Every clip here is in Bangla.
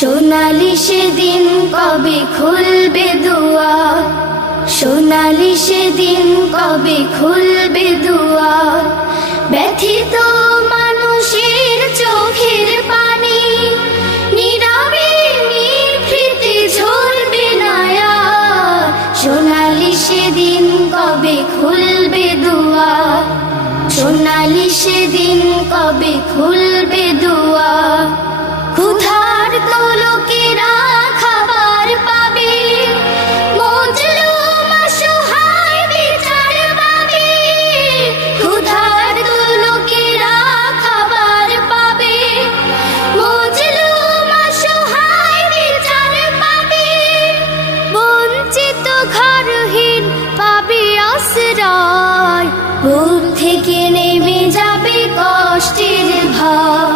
সোনালি সেদিন কবে খুলবে দুয়ার, সোনালি সেদিন কবে খুলবে দুয়ার। ব্যথিত মানুষের চোখের পানি নীরবে নিভৃতে ঝরবে না আর। সোনালি সেদিন কবে খুলবে দুয়ার, সোনালি সেদিন কবে খুলবে দুয়ার। ক্ষুধার লোকেরা খাবার পাবে, মজলুম অসহায় বিচার পাবে। ক্ষুধার লোকেরা খাবার পাবে, মজলুম অসহায় বিচার পাবে। বঞ্চিত ঘরহীন পাবে আশ্রয়, বুক থেকে নেমে যাবে কষ্টের ভার।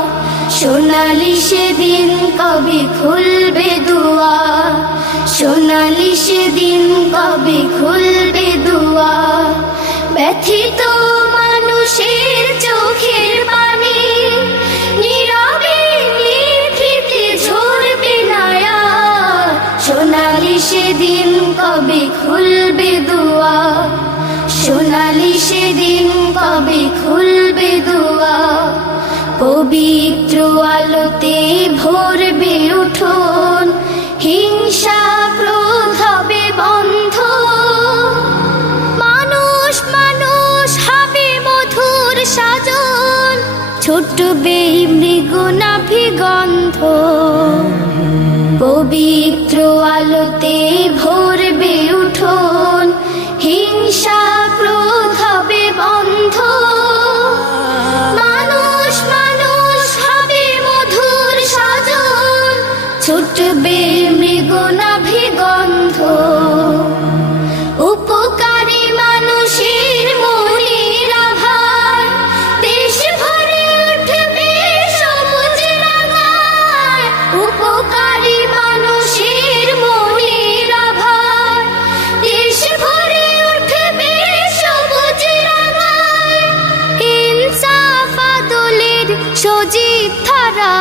সোনালি সেদিন কবে খুলবে দুয়ার, সোনালি সেদিন কবে খুলবে দুয়ার। ব্যথিত মানুষের চোখের পানি নীরবে নিভৃতে ঝরবে না আর। সোনালি সেদিন কবে খুলবে দুয়ার, সোনালি সেদিন কবে খুলবে দুয়ার। পবিত্র আলোতে ভরবে উঠোন, হিংসা ক্রোধ হবে বন্ধ। মানুষ মানুষ হবে মধুর সাজন, ছুটবে মৃগনাভি গন্ধ। পবিত্র আলোতে ভরবে উঠোন, হিংসা ক্রোধ হবে বন্ধ। ছুটবে মৃগনাভি গন্ধ। উপকারী মানুষের মনের আভায় দেশ ভরে উঠবে সবুজ রাঙায়। উপকারী মানুষের মনের আভায় দেশ ভরে উঠবে সবুজ রাঙায়। ইনসাফ আদলের সজীব ধারা